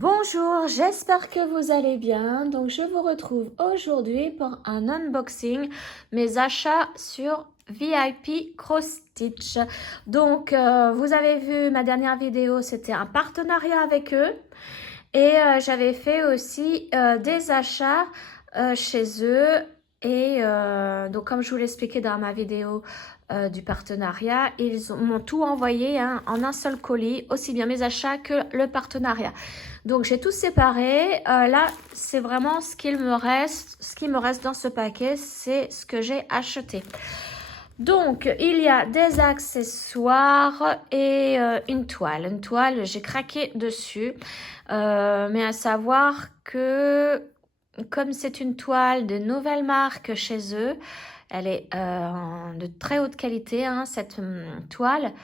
Bonjour, j'espère que vous allez bien. Donc je vous retrouve aujourd'hui pour un unboxing, mes achats sur VIP Cross Stitch. Donc vous avez vu ma dernière vidéo, c'était un partenariat avec eux. Et j'avais fait aussi des achats chez eux. Et donc comme je vous l'expliquais dans ma vidéo du partenariat, ils m'ont tout envoyé en un seul colis, aussi bien mes achats que le partenariat. Donc j'ai tout séparé. Là, c'est vraiment ce qu'il me reste. Ce qui me reste dans ce paquet, c'est ce que j'ai acheté. Donc, il y a des accessoires et une toile. Une toile, j'ai craqué dessus. Mais à savoir que, comme c'est une toile de nouvelle marque chez eux, elle est de très haute qualité, cette toile.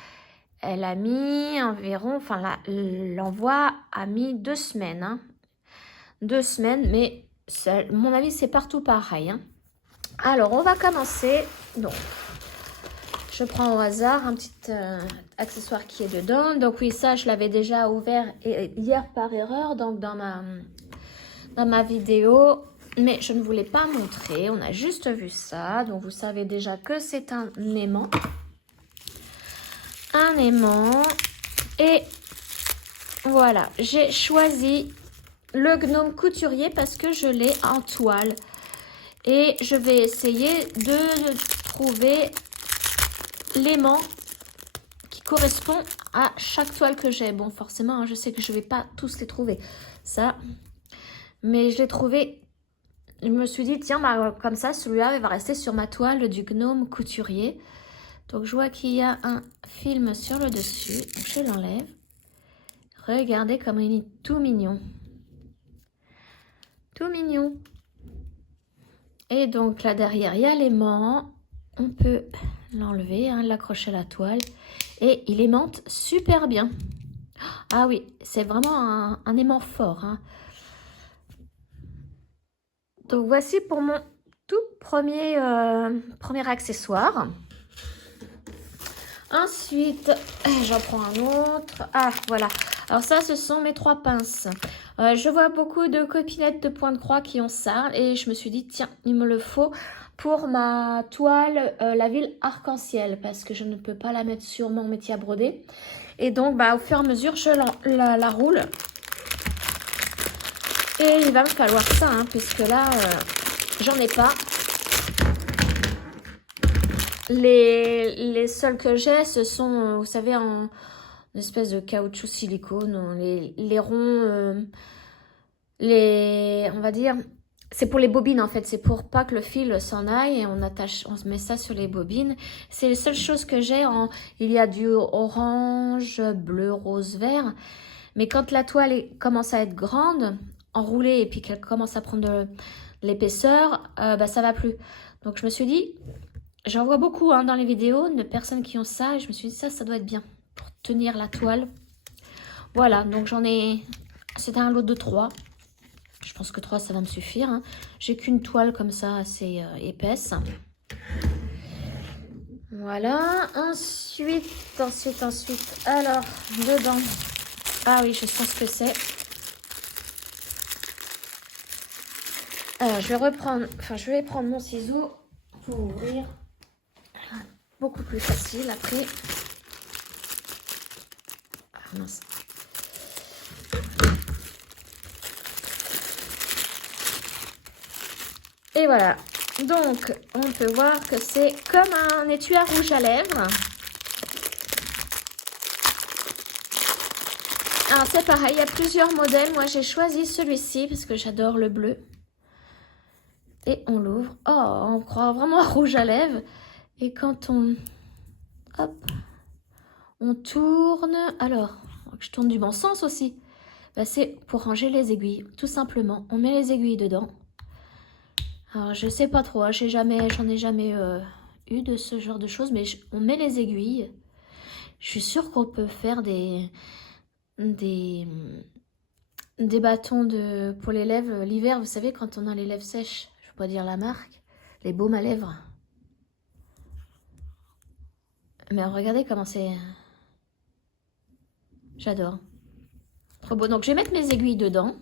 Elle a mis environ, l'envoi a mis 2 semaines. 2 semaines, mais à mon avis, c'est partout pareil. Alors, on va commencer. Donc, je prends au hasard un petit accessoire qui est dedans. Donc oui, ça, je l'avais déjà ouvert hier par erreur, donc dans ma vidéo. Mais je ne voulais pas montrer, on a juste vu ça. Donc vous savez déjà que c'est un aimant. Un aimant. Et voilà, j'ai choisi le gnome couturier parce que je l'ai en toile. Et je vais essayer de trouver l'aimant qui correspond à chaque toile que j'ai. Bon, forcément, je sais que je ne vais pas tous les trouver. Ça, mais je l'ai trouvé. Je me suis dit, tiens, comme ça, celui-là, il va rester sur ma toile du gnome couturier. Donc, je vois qu'il y a un film sur le dessus. Donc, je l'enlève. Regardez comme il est tout mignon. Tout mignon. Et donc, là, derrière, il y a l'aimant. On peut l'enlever, l'accrocher à la toile. Et il aimante super bien. Ah oui, c'est vraiment un aimant fort. Donc, voici pour mon tout premier accessoire. Ensuite, j'en prends un autre. Ah, voilà. Alors ça, ce sont mes 3 pinces. Je vois beaucoup de copinettes de pointe croix qui ont ça. Et je me suis dit, tiens, il me le faut pour ma toile, la ville arc-en-ciel. Parce que je ne peux pas la mettre sur mon métier à broder. Et donc, au fur et à mesure, je la roule. Et il va me falloir ça, puisque là, j'en ai pas. Les seuls que j'ai, ce sont, vous savez, en espèce de caoutchouc silicone, les ronds, on va dire, c'est pour les bobines en fait, c'est pour pas que le fil s'en aille et on se met ça sur les bobines. C'est les seules choses que j'ai. Il y a du orange, bleu, rose, vert. Mais quand la toile commence à être grande, enroulée et puis qu'elle commence à prendre de l'épaisseur, ça va plus. Donc je me suis dit, j'en vois beaucoup dans les vidéos de personnes qui ont ça. Et je me suis dit, ça doit être bien pour tenir la toile. Voilà, donc j'en ai... C'était un lot de 3. Je pense que 3, ça va me suffire. J'ai qu'une toile comme ça, assez épaisse. Voilà. Ensuite. Alors, dedans. Ah oui, je sens ce que c'est. Alors, je vais prendre mon ciseau pour ouvrir. Beaucoup plus facile après. Ah mince. Et voilà. Donc, on peut voir que c'est comme un étui à rouge à lèvres. Alors, c'est pareil, il y a plusieurs modèles. Moi, j'ai choisi celui-ci parce que j'adore le bleu. Et on l'ouvre. Oh, on croit vraiment à rouge à lèvres. Et quand on... Hop. On tourne. Alors, je tourne du bon sens aussi. C'est pour ranger les aiguilles, tout simplement. On met les aiguilles dedans. Alors, je sais pas trop, j'en ai jamais eu de ce genre de choses, mais on met les aiguilles. Je suis sûre qu'on peut faire des bâtons pour les lèvres l'hiver. Vous savez, quand on a les lèvres sèches, je ne peux pas dire la marque, les baumes à lèvres. Mais regardez comment c'est... J'adore. Trop beau. Donc, je vais mettre mes aiguilles dedans.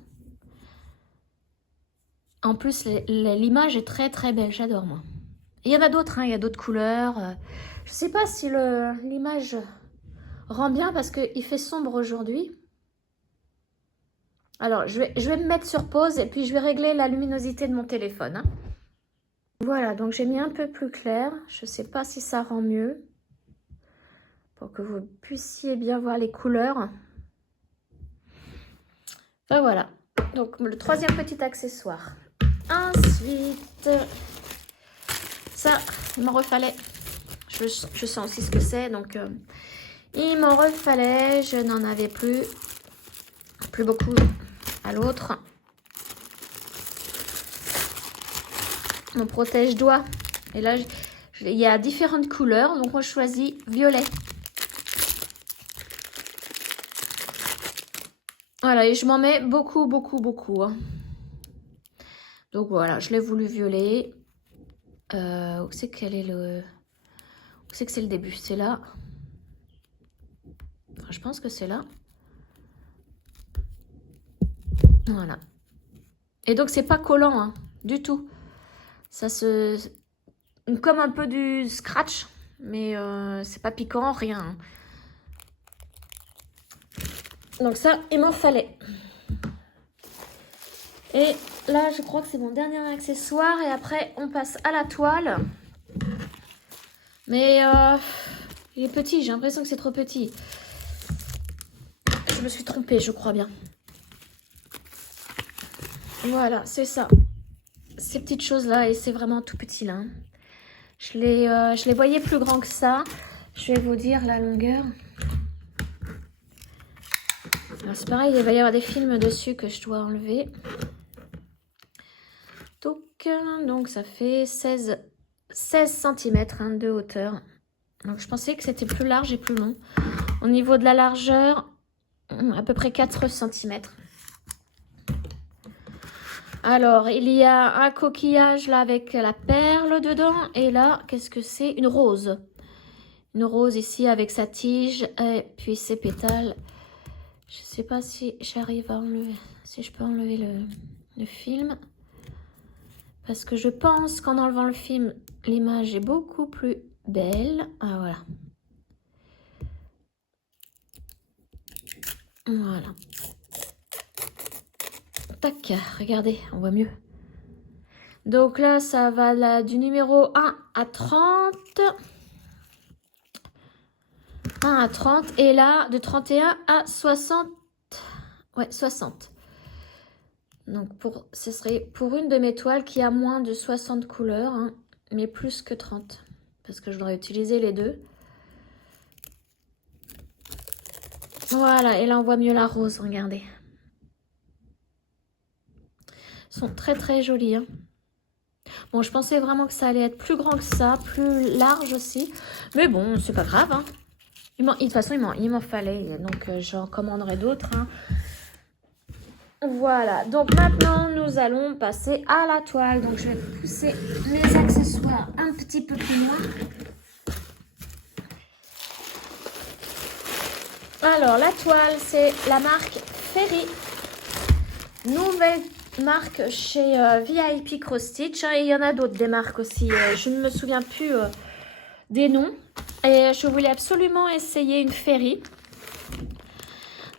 En plus, l'image est très très belle. J'adore, moi. Et il y en a d'autres, hein, il y a d'autres couleurs. Je sais pas si l'image rend bien parce qu'il fait sombre aujourd'hui. Alors, je vais me mettre sur pause et puis je vais régler la luminosité de mon téléphone. Hein. Voilà, donc j'ai mis un peu plus clair. Je sais pas si ça rend mieux. Pour que vous puissiez bien voir les couleurs. Ben voilà. Donc, le troisième petit accessoire. Ensuite, ça, il m'en refallait. Je sens aussi ce que c'est. Donc, il m'en refallait. Je n'en avais plus beaucoup à l'autre. Mon protège-doigt. Et là, il y a différentes couleurs. Donc, moi, je choisis violet. Voilà, et je m'en mets beaucoup. Hein. Donc, voilà, je l'ai voulu violet. Où c'est quel est le... Où c'est que c'est le début? C'est là. Enfin, je pense que c'est là. Voilà. Et donc, c'est pas collant, hein, du tout. Ça se... Comme un peu du scratch, mais c'est pas piquant, rien. Hein. Donc ça, il m'en fallait. Et là, je crois que c'est mon dernier accessoire. Et après, on passe à la toile. Mais il est petit, j'ai l'impression que c'est trop petit. Je me suis trompée, je crois bien. Voilà, c'est ça. Ces petites choses-là, et c'est vraiment tout petit là. Je les voyais plus grands que ça. Je vais vous dire la longueur. Alors c'est pareil, il va y avoir des films dessus que je dois enlever. Donc ça fait 16 cm hein, de hauteur. Donc je pensais que c'était plus large et plus long. Au niveau de la largeur, à peu près 4 cm. Alors, il y a un coquillage là avec la perle dedans. Et là, qu'est-ce que c'est? Une rose. Une rose ici avec sa tige et puis ses pétales. Je ne sais pas si j'arrive à enlever, si je peux enlever le film. Parce que je pense qu'en enlevant le film, l'image est beaucoup plus belle. Ah, voilà. Voilà. Tac, regardez, on voit mieux. Donc là, ça va là, du numéro 1 à 30. 1 à 30. Et là, de 31 à 60. Ouais, 60. Donc, ce serait pour une de mes toiles qui a moins de 60 couleurs, hein, mais plus que 30. Parce que je voudrais utiliser les deux. Voilà, et là, on voit mieux la rose, regardez. Ils sont très, très jolis. Hein. Bon, je pensais vraiment que ça allait être plus grand que ça, plus large aussi. Mais bon, c'est pas grave. Hein. De toute façon, il m'en fallait. Donc, j'en commanderai d'autres. Hein. Voilà. Donc, maintenant, nous allons passer à la toile. Donc, je vais pousser mes accessoires un petit peu plus loin. Alors, la toile, c'est la marque Ferry. Nouvelle marque chez VIP Cross Stitch. Et il y en a d'autres, des marques aussi. Je ne me souviens plus des noms. Et je voulais absolument essayer une Ferry.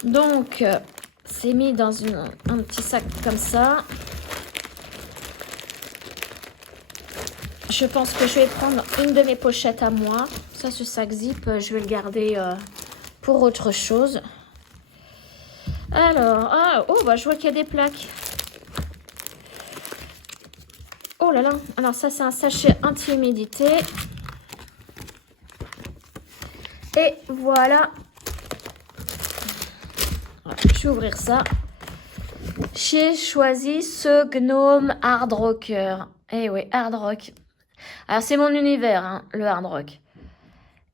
Donc, c'est mis dans un petit sac comme ça. Je pense que je vais prendre une de mes pochettes à moi. Ça, ce sac zip, je vais le garder pour autre chose. Alors, bah, je vois qu'il y a des plaques. Oh là là, alors ça, c'est un sachet anti-humidité. Et voilà. Je vais ouvrir ça. J'ai choisi ce Gnome Hard Rocker. Eh oui, Hard Rock. Alors, c'est mon univers, hein, le Hard Rock.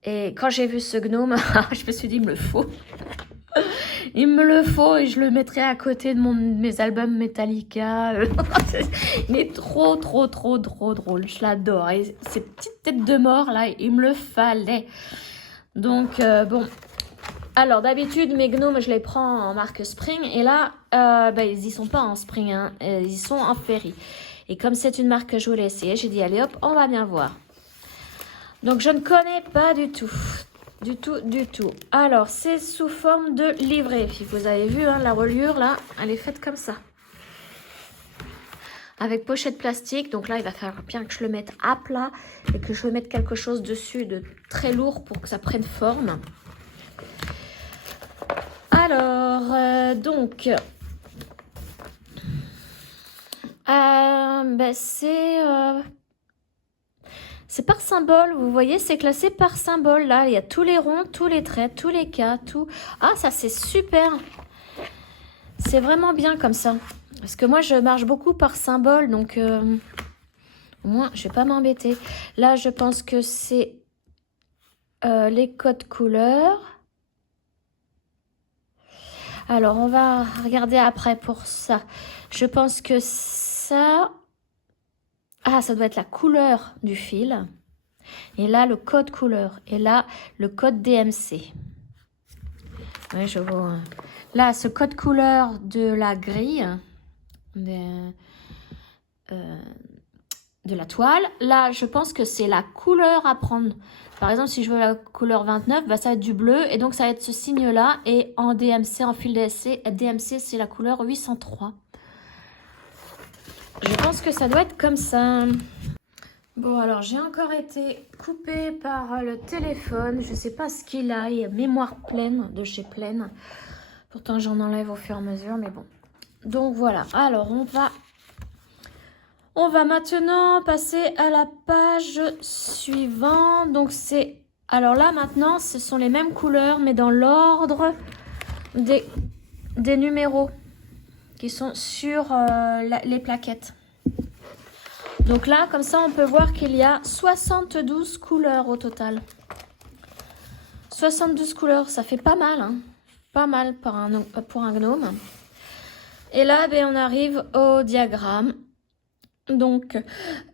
Et quand j'ai vu ce Gnome, je me suis dit, il me le faut. Il me le faut et je le mettrai à côté de mes albums Metallica. Il est trop drôle. Je l'adore. Et ces petites têtes de mort, là, il me le fallait. Donc, bon. Alors, d'habitude, mes gnomes, je les prends en marque Spring. Et là, ils y sont pas en Spring, hein, ils y sont en Fairy. Et comme c'est une marque que je voulais essayer, j'ai dit, allez hop, on va bien voir. Donc, je ne connais pas du tout. Du tout. Alors, c'est sous forme de livret. Puis, vous avez vu, hein, la reliure, là, elle est faite comme ça. Avec pochette plastique. Donc là, il va falloir bien que je le mette à plat et que je mette quelque chose dessus de très lourd pour que ça prenne forme. Alors, c'est par symbole, vous voyez, c'est classé par symbole. Là, il y a tous les ronds, tous les traits, tous les cas, tout. Ah, ça, c'est super. C'est vraiment bien comme ça. Parce que moi, je marche beaucoup par symbole, donc au moins, je vais pas m'embêter. Là, je pense que c'est les codes couleurs. Alors, on va regarder après pour ça. Je pense que ça... Ah, ça doit être la couleur du fil. Et là, le code couleur. Et là, le code DMC. Oui, je vois. Là, ce code couleur de la grille, de la toile. Là, je pense que c'est la couleur à prendre. Par exemple, si je veux la couleur 29, bah, ça va être du bleu. Et donc, ça va être ce signe-là. Et en DMC, en fil DMC, c'est la couleur 803. Je pense que ça doit être comme ça. Bon, alors, j'ai encore été coupée par le téléphone. Je ne sais pas ce qu'il a. Il y a mémoire pleine, de chez Pleine. Pourtant, j'en enlève au fur et à mesure, mais bon. Donc, voilà. Alors, on va maintenant passer à la page suivante. Donc, c'est... Alors là, maintenant, ce sont les mêmes couleurs, mais dans l'ordre des numéros qui sont sur les plaquettes. Donc là, comme ça, on peut voir qu'il y a 72 couleurs au total. 72 couleurs, ça fait pas mal, hein. Pas mal pour un gnome. Et là, on arrive au diagramme. Donc,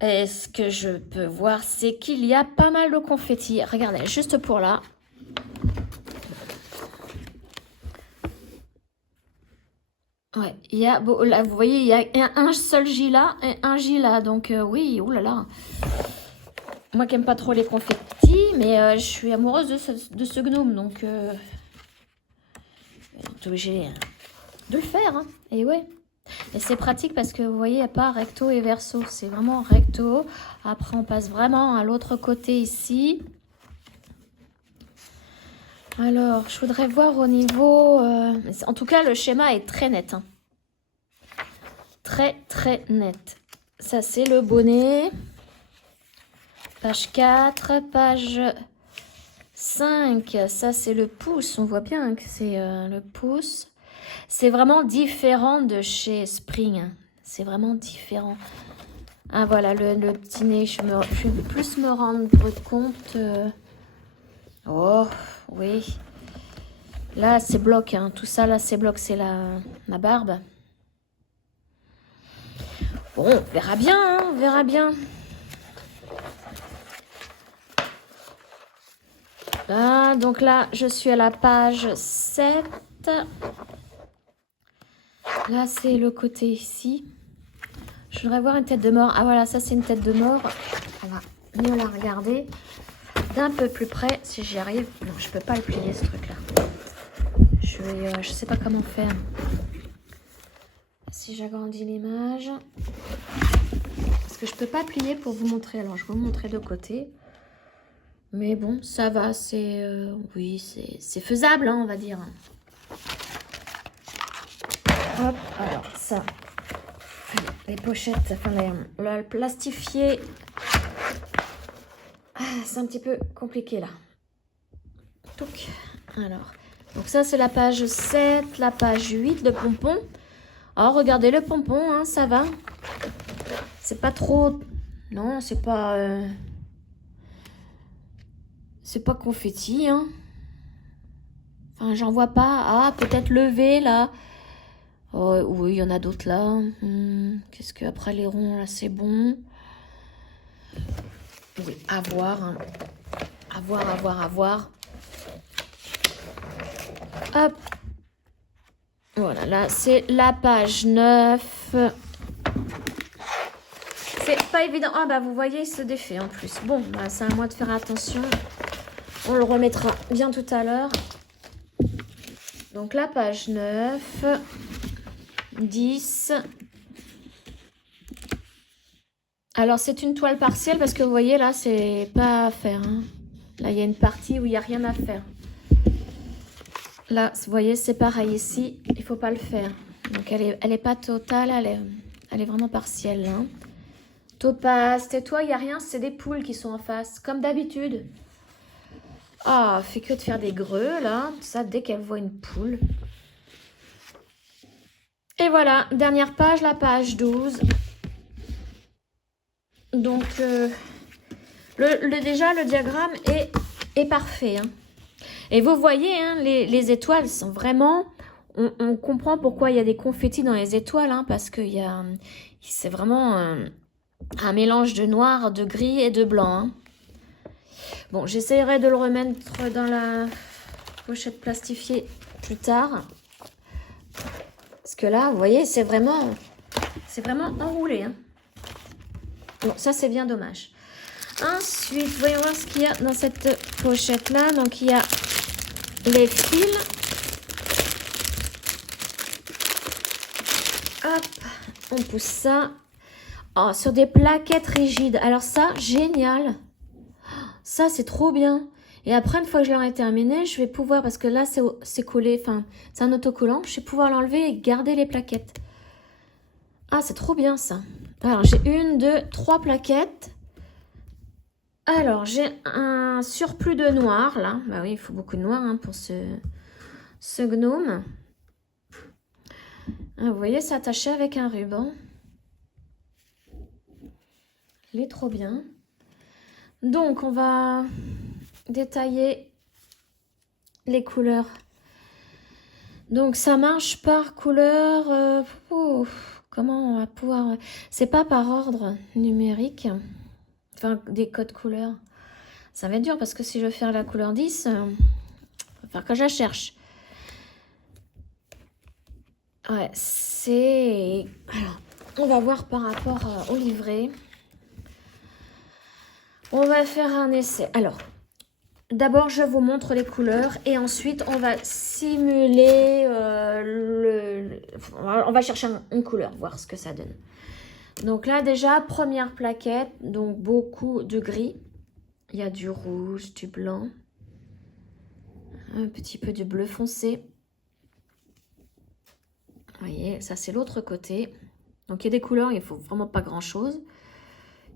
ce que je peux voir, c'est qu'il y a pas mal de confettis. Regardez, juste pour là. Ouais, il y a, bon, là, vous voyez, il y a un seul J là et un J là. Donc, oui, oulala. Moi qui n'aime pas trop les confettis, mais je suis amoureuse de ce gnome. Donc, on est obligé de le faire. Hein. Et ouais. Et c'est pratique parce que vous voyez, il n'y a pas recto et verso. C'est vraiment recto. Après, on passe vraiment à l'autre côté ici. Alors, je voudrais voir au niveau... en tout cas, le schéma est très net. Hein. Très, très net. Ça, c'est le bonnet. Page 4. Page 5. Ça, c'est le pouce. On voit bien que c'est le pouce. C'est vraiment différent de chez Spring. C'est vraiment différent. Ah, voilà, le petit nez. Je vais plus me rendre compte... Oh, oui. Là, c'est bloc. Hein. Tout ça, là, c'est bloc. C'est la barbe. Bon, on verra bien. Hein, on verra bien. Ah, donc là, je suis à la page 7. Là, c'est le côté ici. Je voudrais voir une tête de mort. Ah, voilà, ça, c'est une tête de mort. On va mieux la regarder d'un peu plus près, si j'y arrive. Non, je peux pas le plier, ce truc-là. Je sais pas comment faire. Si j'agrandis l'image. Parce que je peux pas plier pour vous montrer. Alors, je vais vous montrer de côté. Mais bon, ça va. Oui, c'est faisable, hein, on va dire. Hop, alors ça. Les pochettes, enfin, le plastifié. Ah, c'est un petit peu compliqué, là. Donc, alors... Donc ça, c'est la page 7, la page 8 de pompon. Alors, regardez le pompon, hein, ça va. C'est pas trop... Non, c'est pas... C'est pas confetti, hein. Enfin, j'en vois pas. Ah, peut-être levé, là. Oh, oui, il y en a d'autres, là. Qu'est-ce que après les ronds, là, c'est bon. Oui, à voir. Hein. À voir. Hop. Voilà, là, c'est la page 9. C'est pas évident. Ah, bah, vous voyez, il se défait en plus. Bon, bah, c'est à moi de faire attention. On le remettra bien tout à l'heure. Donc, la page 9. 10. Alors, c'est une toile partielle parce que vous voyez, là, c'est pas à faire. Hein. Là, il y a une partie où il n'y a rien à faire. Là, vous voyez, c'est pareil ici. Il ne faut pas le faire. Donc, elle est pas totale. Elle est vraiment partielle. Hein. Topaz, tais-toi, il n'y a rien. C'est des poules qui sont en face. Comme d'habitude. Ah, fait que de faire des greux, là. Ça, dès qu'elle voit une poule. Et voilà, dernière page, la page 12. Donc, déjà, le diagramme est parfait. Hein. Et vous voyez, hein, les étoiles sont vraiment... On comprend pourquoi il y a des confettis dans les étoiles, hein, parce que c'est vraiment un mélange de noir, de gris et de blanc. Hein. Bon, j'essaierai de le remettre dans la pochette plastifiée plus tard. Parce que là, vous voyez, c'est vraiment enroulé. Hein. Bon, ça, c'est bien dommage. Ensuite, voyons voir ce qu'il y a dans cette pochette-là. Donc, il y a les fils. Hop, on pousse ça. Oh, sur des plaquettes rigides. Alors ça, génial. Ça, c'est trop bien. Et après, une fois que je l'aurai terminé, je vais pouvoir, parce que là, c'est collé, enfin, c'est un autocollant, je vais pouvoir l'enlever et garder les plaquettes. Ah, c'est trop bien, ça. Alors, j'ai 1, 2, 3 plaquettes. Alors, j'ai un surplus de noir, là. Bah oui, il faut beaucoup de noir hein, pour ce gnome. Ah, vous voyez, c'est attaché avec un ruban. Il est trop bien. Donc, on va détailler les couleurs. Donc, ça marche par couleur. Comment on va pouvoir... C'est pas par ordre numérique. Enfin, des codes couleurs. Ça va être dur parce que si je veux faire la couleur 10, il va falloir que je la cherche. Ouais, c'est... Alors, on va voir par rapport au livret. On va faire un essai. Alors, d'abord, je vous montre les couleurs et ensuite, on va simuler on va chercher une couleur, voir ce que ça donne. Donc là, déjà, première plaquette, donc beaucoup de gris. Il y a du rouge, du blanc, un petit peu de bleu foncé. Vous voyez, ça c'est l'autre côté. Donc il y a des couleurs, il ne faut vraiment pas grand-chose.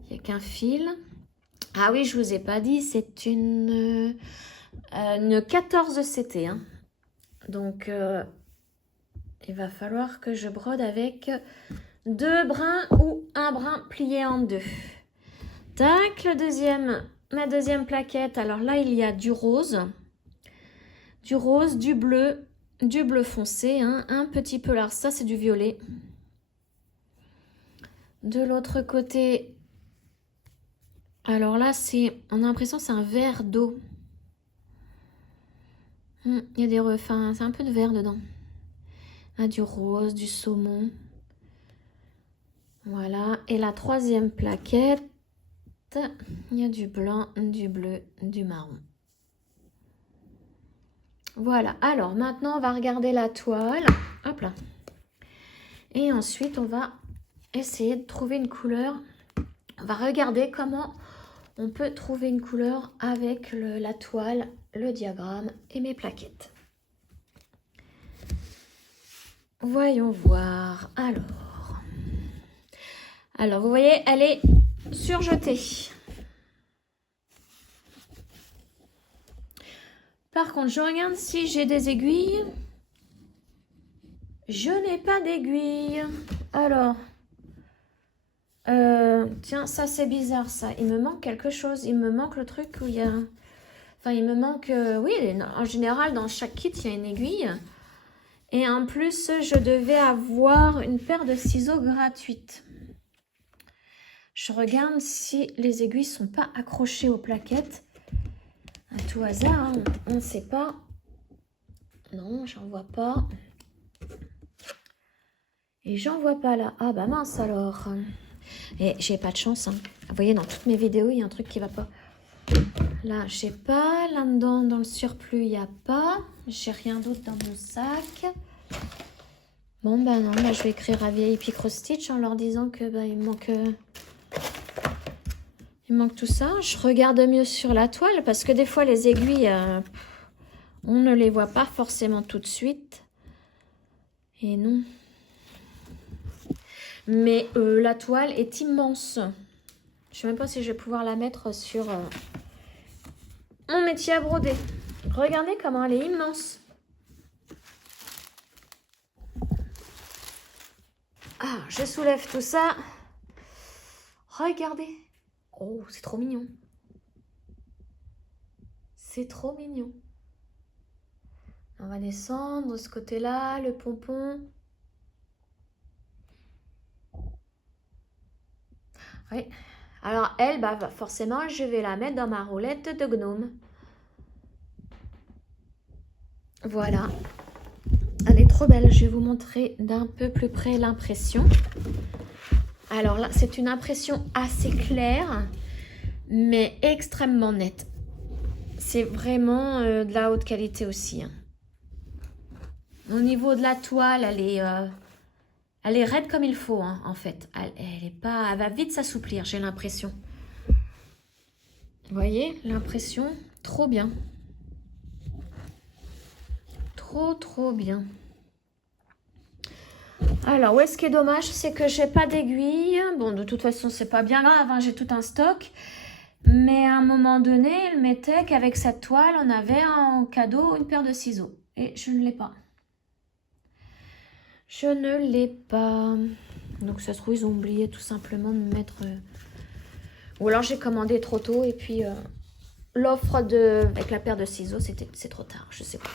Il n'y a qu'un fil. Ah oui, je ne vous ai pas dit, c'est une 14 CT. Hein. Donc il va falloir que je brode avec 2 brins ou un brin plié en 2. Tac, ma deuxième plaquette. Alors là, il y a du rose, du bleu foncé, hein, un petit peu là. Ça, c'est du violet. De l'autre côté, alors là, on a l'impression que c'est un vert d'eau. Il y a des refins, c'est un peu de vert dedans. Ah, du rose, du saumon. Voilà. Et la troisième plaquette, il y a du blanc, du bleu, du marron. Voilà. Alors, maintenant, on va regarder la toile. Hop là. Et ensuite, on va essayer de trouver une couleur. On va regarder comment on peut trouver une couleur avec la toile, le diagramme et mes plaquettes. Voyons voir. Alors, vous voyez, elle est surjetée. Par contre, je regarde si j'ai des aiguilles. Je n'ai pas d'aiguilles. Alors, tiens, ça c'est bizarre ça. Il me manque quelque chose. Il me manque le truc où il y a... Enfin, il me manque... oui, en général, dans chaque kit, il y a une aiguille. Et en plus, je devais avoir une paire de ciseaux gratuite. Je regarde si les aiguilles ne sont pas accrochées aux plaquettes. À tout hasard, hein, on ne sait pas. Non, j'en vois pas. Et j'en vois pas là. Ah bah mince alors. Et j'ai pas de chance. Hein. Vous voyez, dans toutes mes vidéos, il y a un truc qui va pas. Là, je sais pas. Là-dedans, dans le surplus, il n'y a pas. J'ai rien d'autre dans mon sac. Bon, bah non, bah, je vais écrire à VIP Cross Stitch en leur disant que bah, il manque tout ça. Je regarde mieux sur la toile parce que des fois, les aiguilles, on ne les voit pas forcément tout de suite. Et non. Mais la toile est immense. Je ne sais même pas si je vais pouvoir la mettre sur mon métier à broder. Regardez comment elle est immense. Ah, je soulève tout ça. Regardez. Oh, c'est trop mignon. C'est trop mignon. On va descendre de ce côté-là, le pompon. Oui. Alors, elle, bah, forcément, je vais la mettre dans ma roulette de gnome. Voilà. Elle est trop belle. Je vais vous montrer d'un peu plus près l'impression. Alors là, c'est une impression assez claire, mais extrêmement nette. C'est vraiment de la haute qualité aussi. Hein. Au niveau de la toile, elle est raide comme il faut, hein, en fait. Elle va vite s'assouplir, j'ai l'impression. Vous voyez, l'impression, trop bien. Trop bien. Alors, où est-ce qui est dommage, c'est que j'ai pas d'aiguille. Bon, de toute façon, c'est pas bien grave, hein, j'ai tout un stock. Mais à un moment donné, il mettait qu'avec cette toile, on avait en cadeau une paire de ciseaux. Et je ne l'ai pas. Je ne l'ai pas. Donc, ça se trouve, ils ont oublié tout simplement de me mettre... Ou alors, j'ai commandé trop tôt et puis l'offre avec la paire de ciseaux, c'est trop tard. Je sais pas.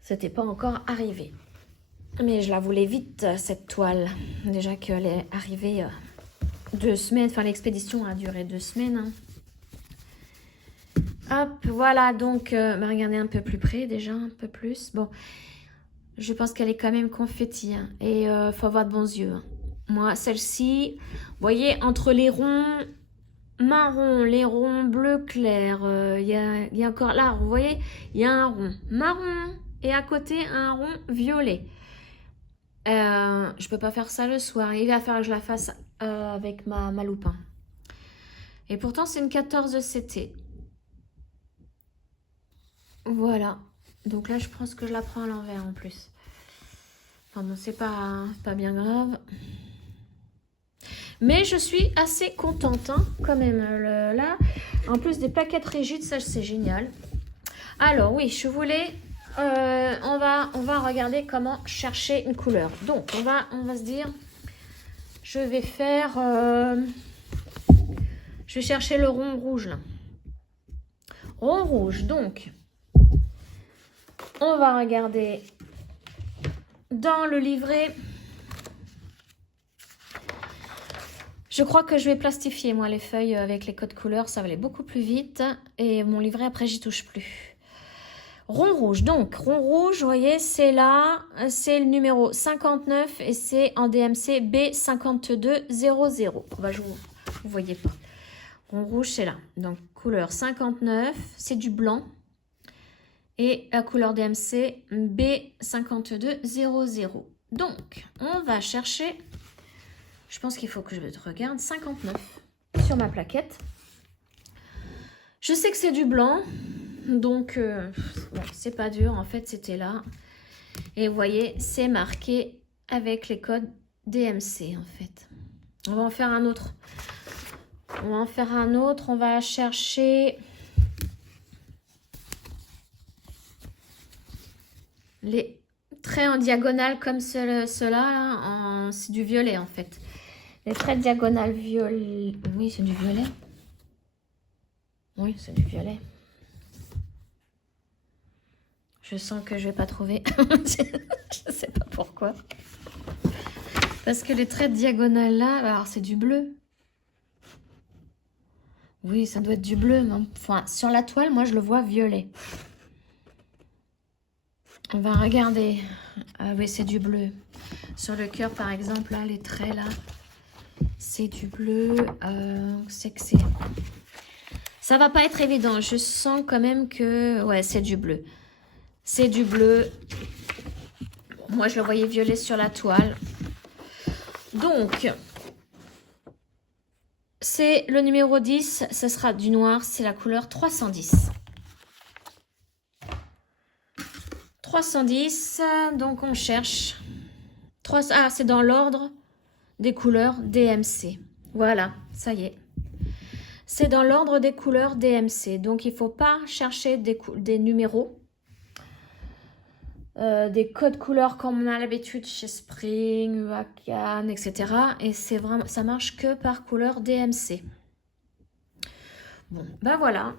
C'était pas encore arrivé. Mais je la voulais vite, cette toile. Déjà qu'elle est arrivée 2 semaines. Enfin, l'expédition a duré 2 semaines. Hein. Hop, voilà. Donc, regardez un peu plus près déjà, un peu plus. Bon, je pense qu'elle est quand même confetti. Hein, et faut avoir de bons yeux. Hein. Moi, celle-ci, vous voyez, entre les ronds marron, les ronds bleu clair, il y a encore là, vous voyez, il y a un rond marron et à côté un rond violet. Je peux pas faire ça le soir. Il va falloir que je la fasse avec ma loupe. Et pourtant, c'est une 14 CT. Voilà. Donc là, je pense que je la prends à l'envers en plus. Enfin bon, c'est pas bien grave. Mais je suis assez contente hein, quand même. Là, en plus des plaquettes rigides, ça c'est génial. Alors oui, je voulais... on va regarder comment chercher une couleur. Donc, on va se dire, je vais faire, je vais chercher le rond rouge là. Rond rouge, donc, on va regarder dans le livret. Je crois que je vais plastifier moi les feuilles avec les codes couleurs, ça va aller beaucoup plus vite. Et mon livret après, j'y touche plus. Rond rouge, donc rond rouge, vous voyez, c'est là, c'est le numéro 59 et c'est en DMC B5200. Bah, vous voyez pas. Rond rouge, c'est là. Donc, couleur 59, c'est du blanc. Et la couleur DMC B5200. Donc, on va chercher, je pense qu'il faut que je regarde, 59 sur ma plaquette. Je sais que c'est du blanc. Donc, bon, c'est pas dur. En fait, c'était là. Et vous voyez, c'est marqué avec les codes DMC, en fait. On va en faire un autre. On va chercher les traits en diagonale comme ceux-là. C'est du violet, en fait. Les traits diagonales violet. Oui, c'est du violet. Oui, c'est du violet. Je sens que je vais pas trouver. Je sais pas pourquoi. Parce que les traits diagonales là, alors c'est du bleu. Oui, ça doit être du bleu. Mais enfin, sur la toile, moi je le vois violet. On va regarder. Ah oui, c'est du bleu. Sur le cœur, par exemple, là, les traits, là, c'est du bleu. C'est que c'est... Ça va pas être évident. Je sens quand même que... Ouais, c'est du bleu. C'est du bleu. Moi, je le voyais violet sur la toile. Donc, c'est le numéro 10. Ce sera du noir. C'est la couleur 310. 310, donc on cherche. Ah, c'est dans l'ordre des couleurs DMC. Voilà, ça y est. C'est dans l'ordre des couleurs DMC. Donc, il ne faut pas chercher des numéros, des codes couleurs comme on a l'habitude chez Spring, Wakan, etc. Et c'est vraiment, ça marche que par couleur DMC. Bon, ben voilà.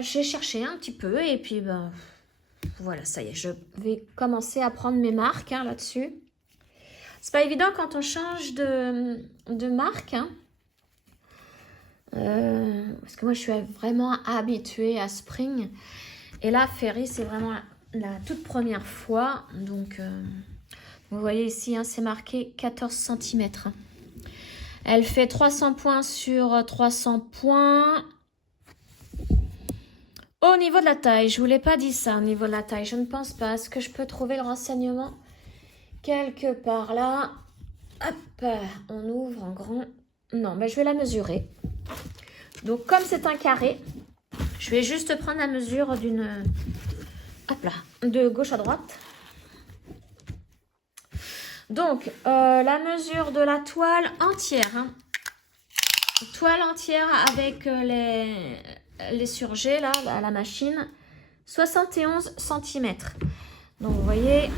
J'ai cherché un petit peu et puis ben voilà, ça y est, je vais commencer à prendre mes marques hein, là-dessus. C'est pas évident quand on change de marque, hein. Parce que moi je suis vraiment habituée à Spring et là Ferry c'est vraiment la toute première fois. Donc vous voyez ici, hein, c'est marqué 14 cm. Elle fait 300 points sur 300 points. Au niveau de la taille, je ne vous l'ai pas dit ça, au niveau de la taille, je ne pense pas. Est-ce que je peux trouver le renseignement quelque part là? Hop, on ouvre en grand. Non, mais je vais la mesurer. Donc, comme c'est un carré, je vais juste prendre la mesure d'une... Hop là, de gauche à droite. Donc, la mesure de la toile entière. Hein. Toile entière avec les surgés là, à la machine, 71 cm. Donc vous voyez,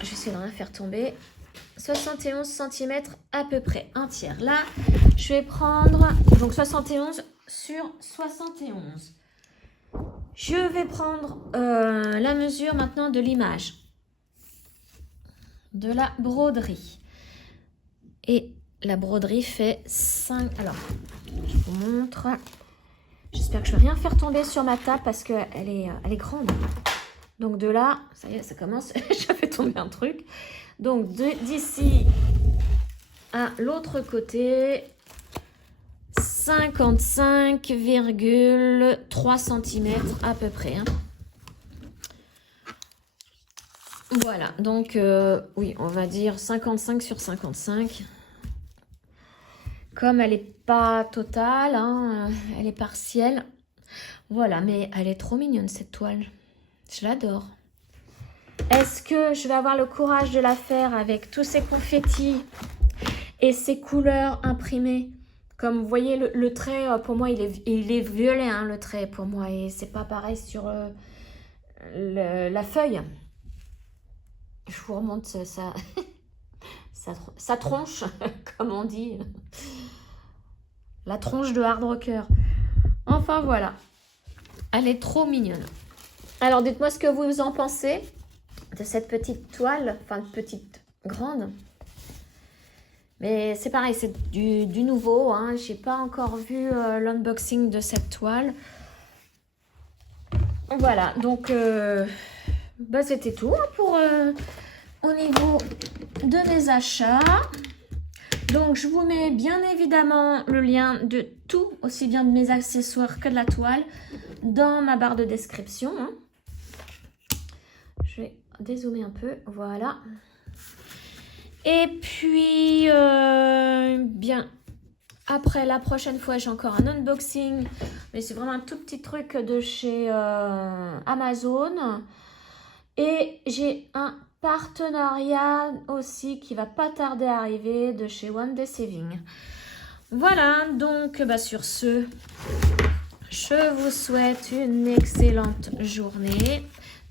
je vais essayer de rien faire tomber, 71 cm à peu près, entière. Là, je vais prendre, donc 71 sur 71. Je vais prendre la mesure maintenant de l'image, de la broderie. Et la broderie fait 5, alors, je vous montre... J'espère que je ne vais rien faire tomber sur ma table parce qu'elle est grande. Donc de là, ça y est, ça commence. J'ai fait tomber un truc. Donc d'ici à l'autre côté, 55,3 cm à peu près. Hein. Voilà, donc oui, on va dire 55 sur 55. Comme elle n'est pas totale, hein, elle est partielle. Voilà, mais elle est trop mignonne cette toile. Je l'adore. Est-ce que je vais avoir le courage de la faire avec tous ces confettis et ces couleurs imprimées? Comme vous voyez, le trait, pour moi, il est violet, hein, le trait, pour moi. Et c'est pas pareil sur la feuille. Je vous remonte ça. Ça tronche, comme on dit. La tronche de Hard Rocker. Enfin, voilà. Elle est trop mignonne. Alors, dites-moi ce que vous en pensez de cette petite toile. Enfin, petite, grande. Mais c'est pareil, c'est du nouveau. Hein. Je n'ai pas encore vu l'unboxing de cette toile. Voilà, donc, bah, c'était tout hein, pour au niveau de mes achats. Donc, je vous mets bien évidemment le lien de tout, aussi bien de mes accessoires que de la toile, dans ma barre de description. Hein. Je vais dézoomer un peu, voilà. Et puis, bien, après, la prochaine fois, j'ai encore un unboxing. Mais c'est vraiment un tout petit truc de chez Amazon. Et j'ai un partenariat aussi qui va pas tarder à arriver de chez One Day Saving. Voilà, donc bah, sur ce, je vous souhaite une excellente journée.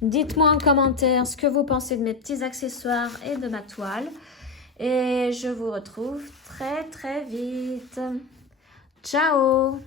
Dites-moi en commentaire ce que vous pensez de mes petits accessoires et de ma toile. Et je vous retrouve très très vite. Ciao!